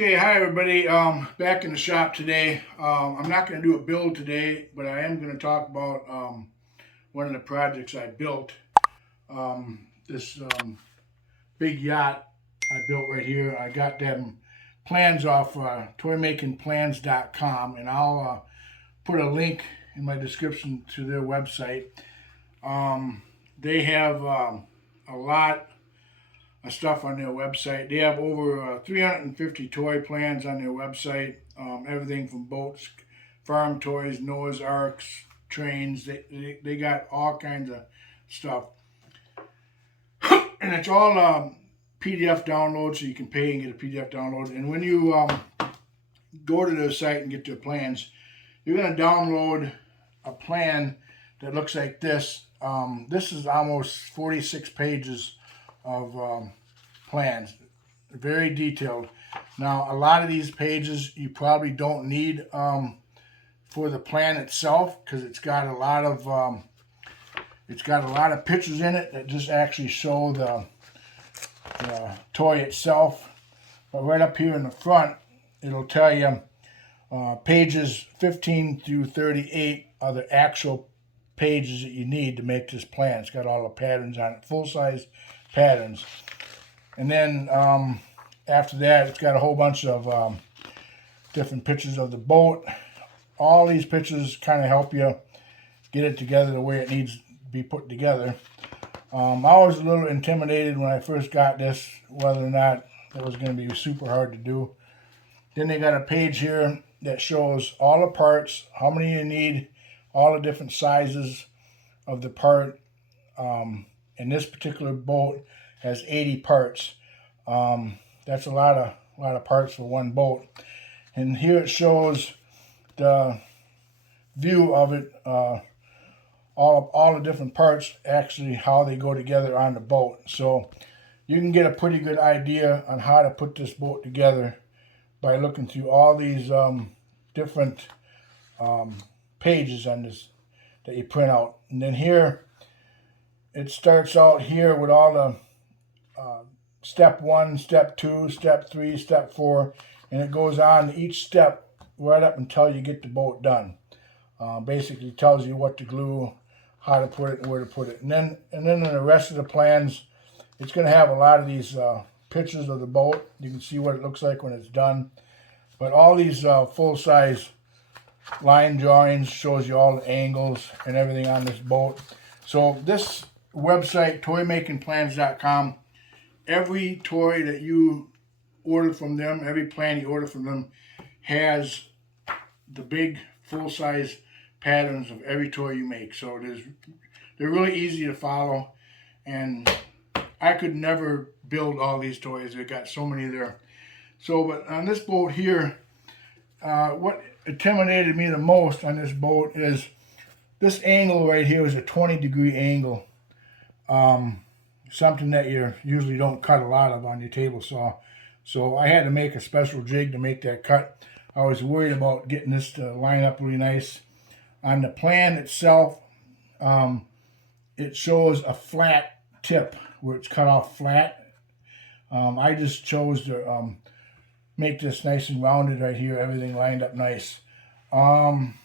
Okay, hi everybody. Back in the shop today. I'm not going to do a build today, but I am going to talk about one of the projects I built. This big yacht I built right here. I got them plans off toymakingplans.com, and I'll put a link in my description to their website. They have a lot of stuff on their website. They have over 350 toy plans on their website. Everything from boats, farm toys, Noah's Arks, trains. They got all kinds of stuff. And it's all PDF download, so you can pay and get a PDF download. And when you go to their site and get their plans, you're going to download a plan that looks like this. This is almost 46 pages of plans, very detailed. Now, a lot of these pages you probably don't need for the plan itself, because it's got a lot of pictures in it that just actually show the toy itself. But right up here in the front, it'll tell you pages 15 through 38 are the actual pages that you need to make this plan. It's got all the patterns on it, full-size patterns. And then after that, it's got a whole bunch of different pictures of the boat. All these pictures kind of help you get it together the way it needs to be put together. I was a little intimidated when I first got this, whether or not it was going to be super hard to do. Then they got a page here that shows all the parts, how many you need, all the different sizes of the part. And this particular boat has 80 parts. That's a lot of parts for one boat. And here it shows the view of it, all the different parts, actually how they go together on the boat. So you can get a pretty good idea on how to put this boat together by looking through all these different pages on this that you print out. And then here it starts out here with all the step 1, step 2, step 3, step 4, and it goes on each step right up until you get the boat done. Basically tells you what to glue, how to put it, and where to put it. And then in the rest of the plans, it's going to have a lot of these pictures of the boat. You can see what it looks like when it's done. But all these full-size line drawings shows you all the angles and everything on this boat. So this website, toymakingplans.com, every toy that you order from them, every plan you order from them, has the big full-size patterns of every toy you make. So they're really easy to follow, and I could never build all these toys. They've got so many there. So, but on this boat here, what intimidated me the most on this boat is this angle right here is a 20-degree angle. Something that you usually don't cut a lot of on your table saw. So I had to make a special jig to make that cut. I was worried about getting this to line up really nice. On the plan itself, it shows a flat tip where it's cut off flat. I just chose to make this nice and rounded right here, everything lined up nice. Another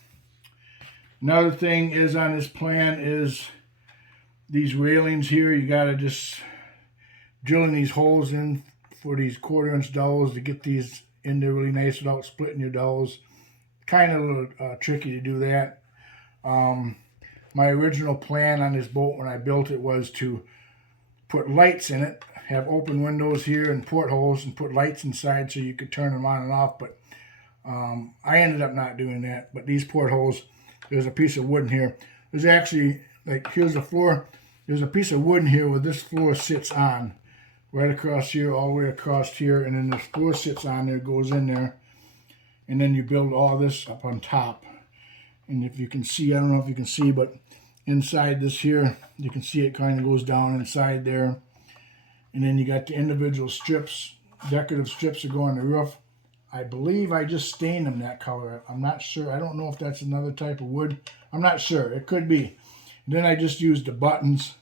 thing is on this plan is these railings here. You got to just drilling these holes in for these 1/4-inch dowels to get these in there really nice without splitting your dowels. Kind of a little tricky to do that. My original plan on this boat when I built it was to put lights in it, have open windows here and portholes, and put lights inside so you could turn them on and off. But I ended up not doing that. But these portholes, there's a piece of wood in here. There's actually, like, here's the floor. There's a piece of wood in here where this floor sits on, right across here, all the way across here, and then this floor sits on there, goes in there, and then you build all this up on top. And if you can see, I don't know if you can see, but inside this here, you can see it kind of goes down inside there. And then you got the individual strips, decorative strips that go on the roof. I believe I just stained them that color. I'm not sure. I don't know if that's another type of wood. I'm not sure. It could be. Then I just used the buttons.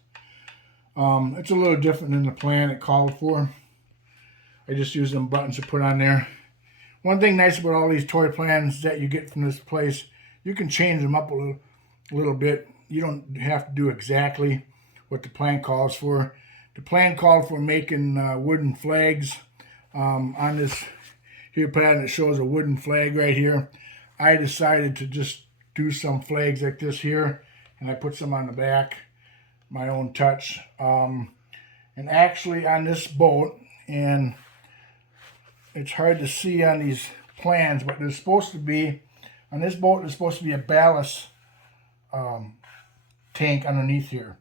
It's a little different than the plan it called for. I just used them buttons to put on there. One thing nice about all these toy plans that you get from this place, you can change them up a little bit. You don't have to do exactly what the plan calls for. The plan called for making wooden flags. On this here plan, it shows a wooden flag right here. I decided to just do some flags like this here, and I put some on the back, my own touch. And actually on this boat, and it's hard to see on these plans, but there's supposed to be, on this boat, there's supposed to be a ballast tank underneath here.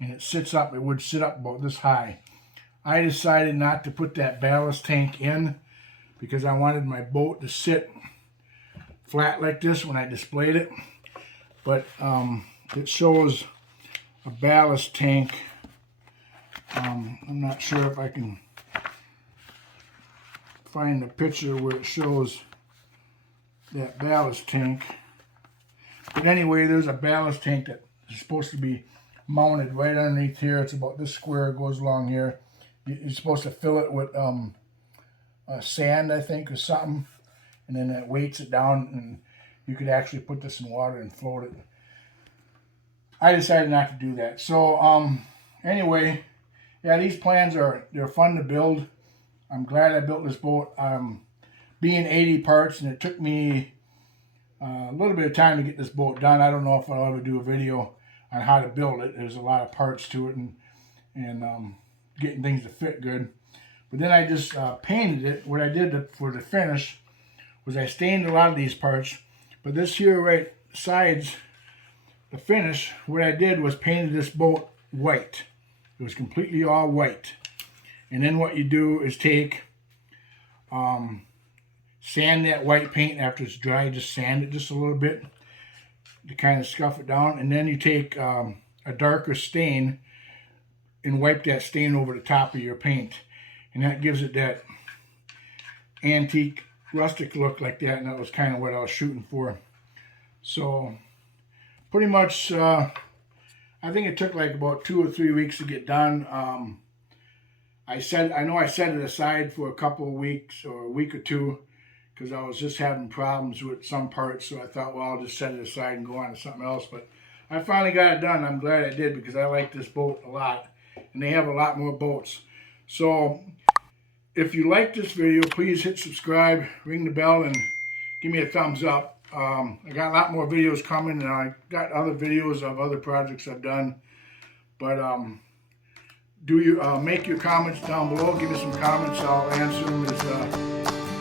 And it sits up, it would sit up about this high. I decided not to put that ballast tank in because I wanted my boat to sit flat like this when I displayed it. But it shows a ballast tank. I'm not sure if I can find the picture where it shows that ballast tank. But anyway, there's a ballast tank that is supposed to be mounted right underneath here. It's about this square, it goes along here. You're supposed to fill it with sand, I think, or something, and then it weights it down, and you could actually put this in water and float it. I decided not to do that. So anyway, yeah, these plans they're fun to build. I'm glad I built this boat. Being 80 parts, and it took me a little bit of time to get this boat done. I don't know if I'll ever do a video on how to build it. There's a lot of parts to it, and getting things to fit good. But then I just painted it. What I did for the finish was I stained a lot of these parts, but this here right sides, the finish, what I did was painted this boat white. It was completely all white. And then what you do is take, sand that white paint after it's dry, just sand it just a little bit to kind of scuff it down. And then you take a darker stain and wipe that stain over the top of your paint. And that gives it that antique, rustic look like that. And that was kind of what I was shooting for. So pretty much, I think it took like about 2 or 3 weeks to get done. I know I set it aside for a couple of weeks or a week or two because I was just having problems with some parts. So I thought, well, I'll just set it aside and go on to something else. But I finally got it done. I'm glad I did because I like this boat a lot. And they have a lot more boats. So if you like this video, please hit subscribe, ring the bell, and give me a thumbs up. I got a lot more videos coming, and I got other videos of other projects I've done. But make your comments down below. Give me some comments. I'll answer them as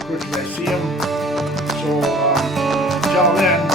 quick as I see them. So until then.